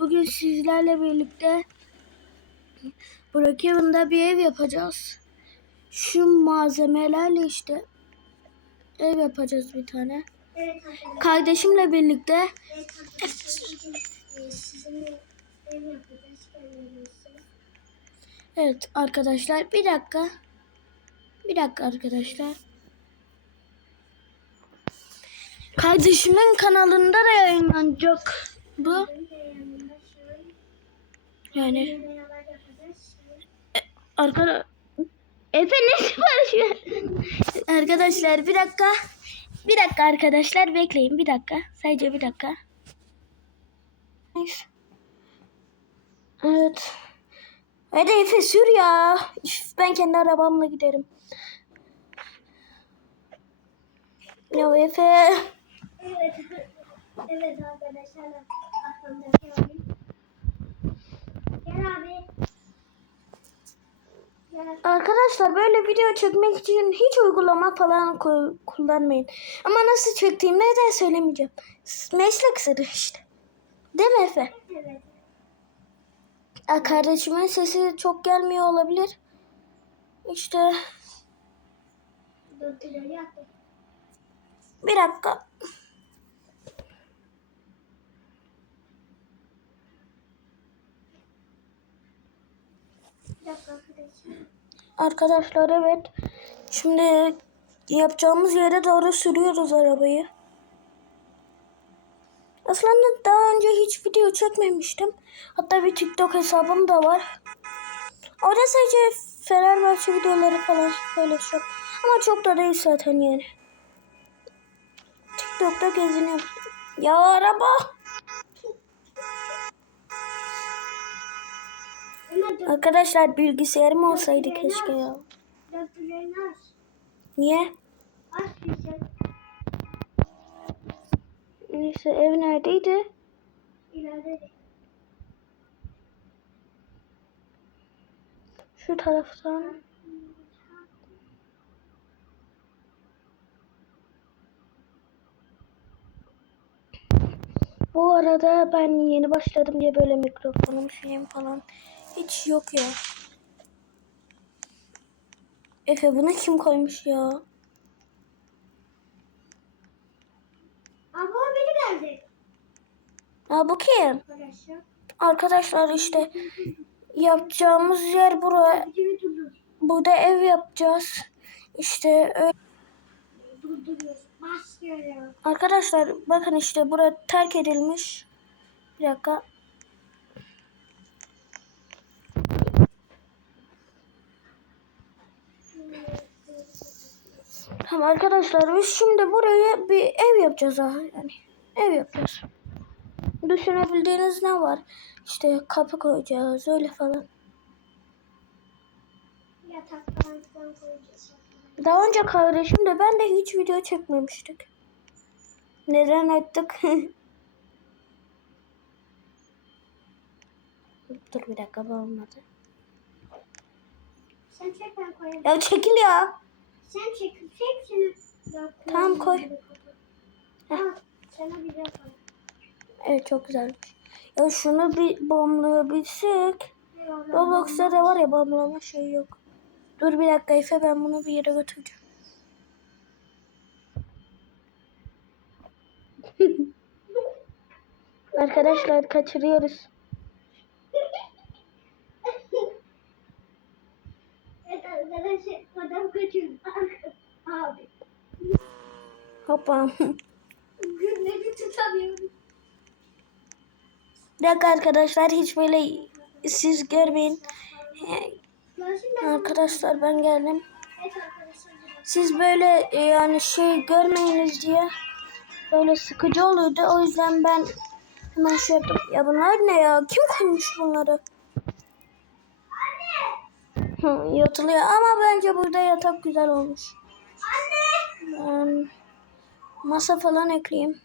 Bugün sizlerle birlikte Brookhaven'da bir ev yapacağız. Şu malzemelerle işte ev yapacağız bir tane. Kardeşimle birlikte evet arkadaşlar bir dakika. Bir dakika arkadaşlar. Kardeşimin kanalında da yayınlanacak bu. Yani. Arkadaşlar Efe ne sipariş? Arkadaşlar bir dakika. Bir dakika arkadaşlar bekleyin bir dakika. Sadece bir dakika. Neyse. Evet. Hadi Efe sür ya. Üf, Ben kendi arabamla giderim. Ya Efe. Evet. Evet arkadaşlar. Aklımdaki Arkadaşlar böyle video çekmek için hiç uygulama falan ku- kullanmayın. Ama nasıl çektiğimi de söylemeyeceğim. Meslek sırrı işte. Değil mi Efe? Evet. Aa, Kardeşimin sesi çok gelmiyor olabilir. İşte bir dakika. Arkadaşlar. Evet. Şimdi yapacağımız yere doğru sürüyoruz arabayı. Aslında daha önce hiç video çekmemiştim. Hatta bir TikTok hesabım da var. Orada sadece Fenerbahçe videoları falan paylaşıyorum. Ama çok da değil zaten yani. TikTok'ta geziniyorum. Ya araba. Arkadaşlar bilgisayarım olsaydı keşke ya. Niye? Neyse ev neredeydi? Şu taraftan. Bu arada ben yeni başladım diye böyle mikrofonum şeyim falan hiç yok ya. Efe bunu kim koymuş ya? Aa bu beni geldi. Ha bu kim? Arkadaşlar. Arkadaşlar işte yapacağımız yer buraya. Burada ev yapacağız. İşte öyle. Arkadaşlar bakın işte bura terk edilmiş. Bir dakika. Tamam arkadaşlar biz şimdi buraya bir ev yapacağız ha. Yani ev yapacağız. Düşünebildiğiniz ne var? İşte kapı koyacağız öyle falan. Yatak falan falan koyacağız. Daha önce kardeşim de ben de hiç video çekmemiştik. Neden ettik? Dur bir dakika bu olmadı. Sen çek ben koyayım. Ya çekil ya. Sen çek. Çek seni. Yok, Tamam, koy. Al. Sana bir de koy. Evet çok güzelmiş. Ya şunu bir bomlayabilsek. Roblox'ta da var ya bomlama şey yok. Dur bir dakika Efe ben bunu bir yere götüreceğim. Arkadaşlar kaçırıyoruz. Evet arkadaşlar adam kaçırdı. Abi. Hoppa. Gülleri tutamıyorum. Bir dakika arkadaşlar hiç böyle siz görmeyin. Arkadaşlar ben geldim. Siz böyle e, yani şey görmeyiniz diye böyle sıkıcı oluyordu. O yüzden ben hemen şey yaptım. Ya bunlar ne ya? Kim koymuş bunları? Yatılıyor ama bence burada yatak güzel olmuş. Ben masa falan ekleyeyim.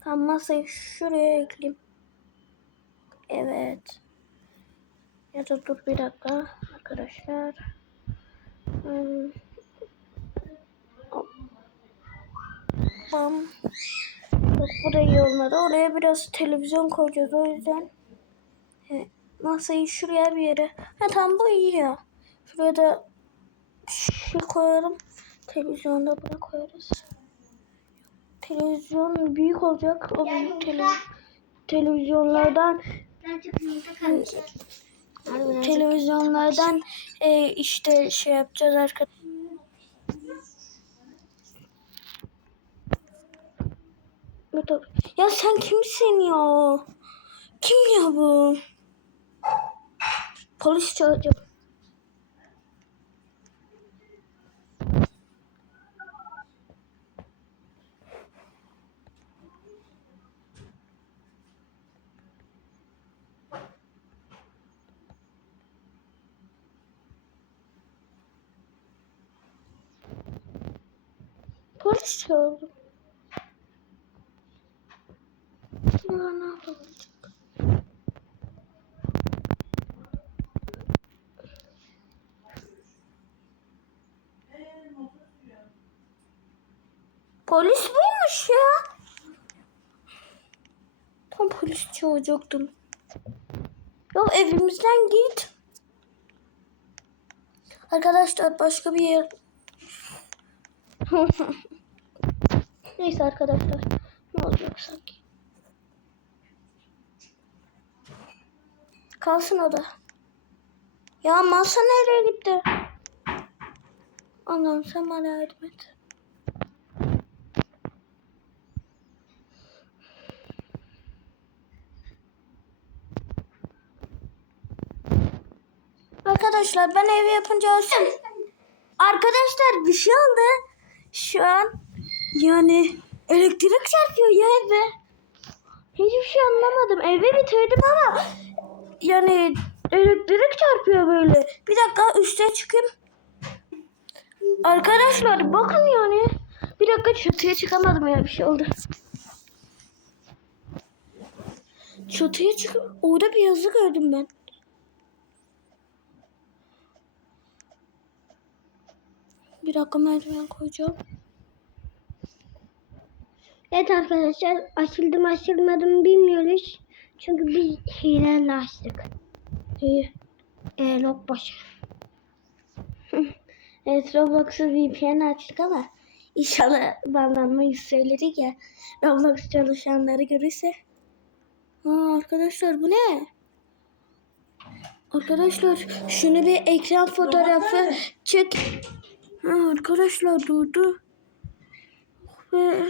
Tam masayı şuraya ekleyeyim. Evet. Ya da dur bir dakika arkadaşlar. Hmm. Bam. Bak bu da iyi olmadı. Oraya biraz televizyon koyacağız o yüzden. Evet, masayı şuraya bir yere. Ha tamam bu iyi ya. Şuraya da şu koyarım. Televizyonda buraya koyarız. Televizyon büyük olacak. O büyük tele televizyonlardan televizyonlardan e, işte şey yapacağız arkadaşlar. Ya sen kimsin ya? Kim ya bu? Polis çağıracağım. Polis çağırdım. Ya ne yapalım? Polis buymuş ya. Tam polis çağıracaktım. Ya evimizden git. Arkadaşlar başka bir yer. Neyse arkadaşlar. Ne olacak sanki. Kalsın o da. Ya masa nereye gitti? Allah'ım sen bana yardım et. Arkadaşlar ben evi yapınca. Arkadaşlar bir şey oldu. Şu an yani elektrik çarpıyor ya eve. Hiçbir şey anlamadım. Evi bitirdim ama yani elektrik çarpıyor böyle. Bir dakika üste çıkayım. Arkadaşlar bakın yani. Bir dakika çatıya çıkamadım ya bir şey oldu. Çatıya çık. Orada bir yazı gördüm ben. Bir dakika merdiven koyacağım. Evet arkadaşlar açıldı mı açılmadı mı bilmiyoruz. Çünkü biz hileyle açtık. İyi. Ee, lok boş. Evet Roblox'u VPN açtık ama inşallah bandanmayız söyledik ya. Roblox çalışanları görürse. Aa, arkadaşlar bu ne? Arkadaşlar şunu bir ekran fotoğrafı çek. Arkadaşlar durdu. Ve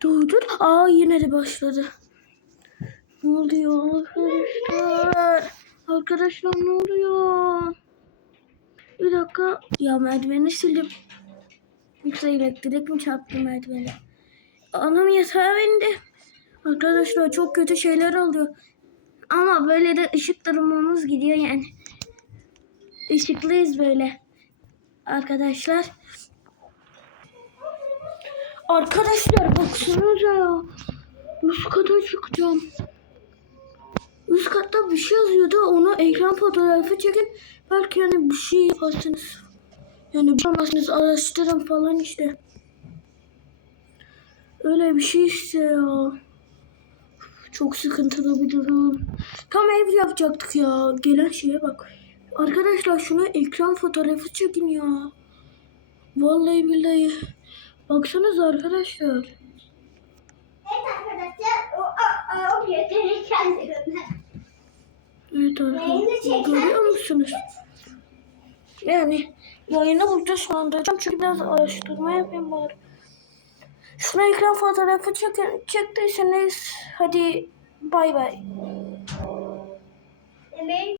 durdu. Aa yine de başladı. Ne oluyor arkadaşlar? Arkadaşlar ne oluyor? Bir dakika. Ya merdiveni sildim. Yoksa elektrik mi çarptı merdiveni? Anam yatağa bindi. Arkadaşlar çok kötü şeyler oluyor. Ama böyle de ışık durumumuz gidiyor yani. Işıklıyız böyle. Arkadaşlar. Arkadaşlar baksanıza ya. Üst kata çıkacağım. Üst katta bir şey yazıyordu. Onu ekran fotoğrafı çekin. Belki yani bir şey yaparsınız. Yani bir şey yapamazsınız. Araştırın falan işte. Öyle bir şey işte ya. Çok sıkıntılı bir durum. Tam ev yapacaktık ya. Gelen şeye bak. Arkadaşlar şuna ekran fotoğrafı çekin ya. Vallahi billahi. Baksanıza arkadaşlar. Evet arkadaşlar o, o, o yeteri kendine. Evet arkadaşlar. Görüyor musunuz? Yani yayını burada sonlandıracağım. Çünkü biraz araştırma yapayım bari. Şuna ekran fotoğrafı çekin, çektiyseniz hadi bay bay. Benim